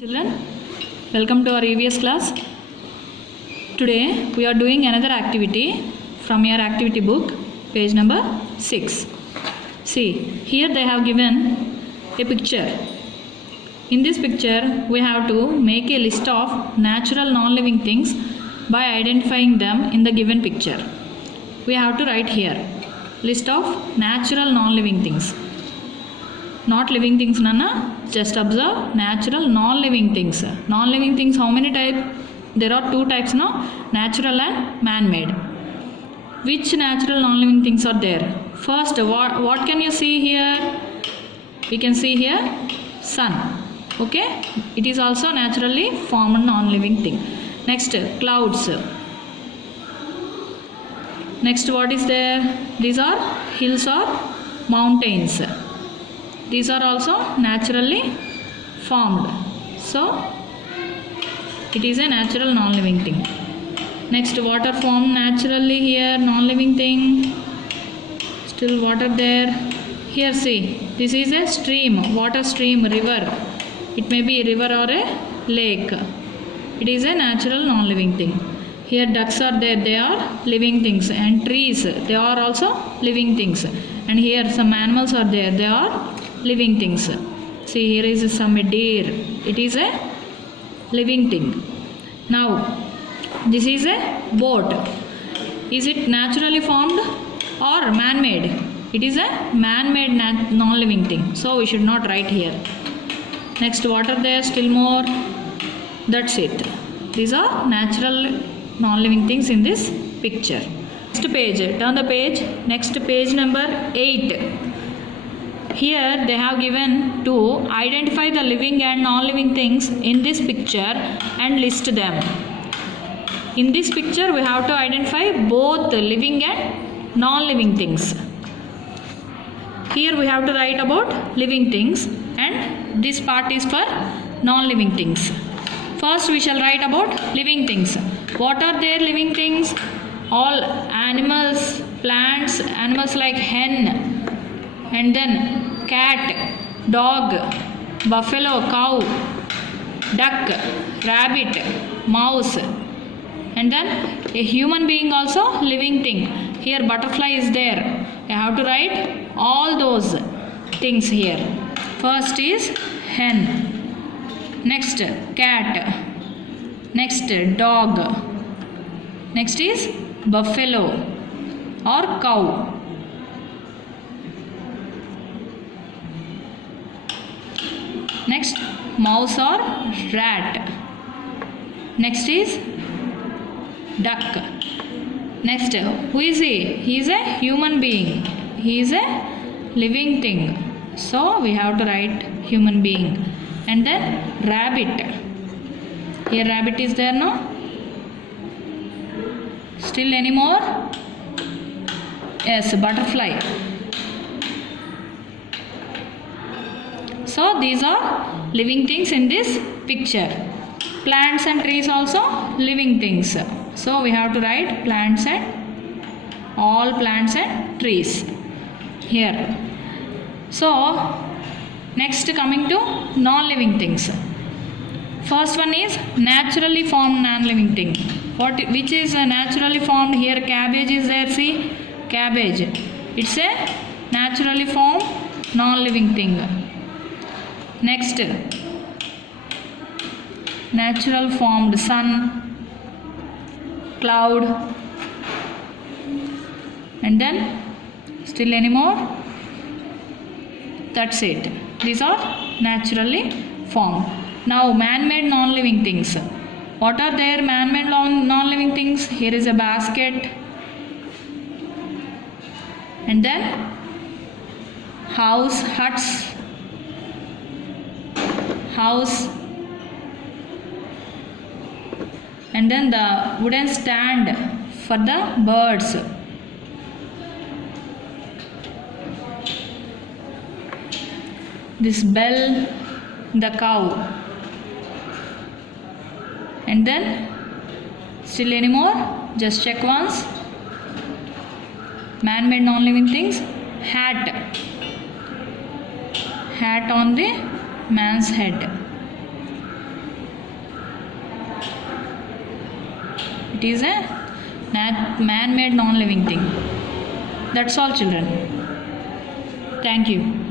Children, welcome to our EVS class. Today we are doing another activity from your activity book, page number 6. See, here they have given a picture. In this picture, we have to make a list of natural non-living things by identifying them in the given picture. We have to write here, list of natural non-living things. Not living things, Nana. Just observe natural non-living things. Non-living things, how many types? There are two types now, natural and man-made. Which natural non-living things are there? First, what can you see here? We can see here sun. Okay, it is also naturally formed non-living thing. Next, clouds. Next, what is there? These are hills or mountains. These are also naturally formed. So, it is a natural non-living thing. Next, water formed naturally here, non-living thing. Still water there. Here see, this is a stream, water stream, river. It may be a river or a lake. It is a natural non-living thing. Here ducks are there, they are living things. And trees, they are also living things. And here some animals are there, they are living things. See, here is some deer. It is a living thing. Now, this is a boat. Is it naturally formed or man-made? It is a man-made non-living thing. So, we should not write here. Next, water there, still more. That's it. These are natural non-living things in this picture. Next page. Turn the page. Next page number 8. Here they have given to identify the living and non-living things in this picture and list them. In this picture we have to identify both living and non-living things. Here we have to write about living things and this part is for non-living things. First we shall write about living things. What are their living things? All animals, plants, animals like hen, and then cat, dog, buffalo, cow, duck, rabbit, mouse, and then a human being also living thing. Here butterfly is there. I have to write all those things here. First is hen, next cat, next dog, next is buffalo or cow. Next, mouse or rat. Next is duck. Next, who is he? He is a human being. He is a living thing. So, we have to write human being. And then rabbit. Here rabbit is there, no? Still any more? Yes, butterfly. So these are living things in this picture. Plants and trees also living things. So we have to write plants and all plants and trees here. So next coming to non-living things. First one is naturally formed non-living thing. Which is naturally formed? Here cabbage is there. See, cabbage. It's a naturally formed non-living thing. Next, natural formed sun, cloud, and then still any more? That's it. These are naturally formed. Now man-made non-living things. What are their man-made non-living things? Here is a basket, and then house, huts, house, and then the wooden stand for the birds. This bell, the cow, and then still any more? Just check once. Man-made non-living things. Hat, hat on the man's head. It is a man-made non-living thing. That's all, children. Thank you.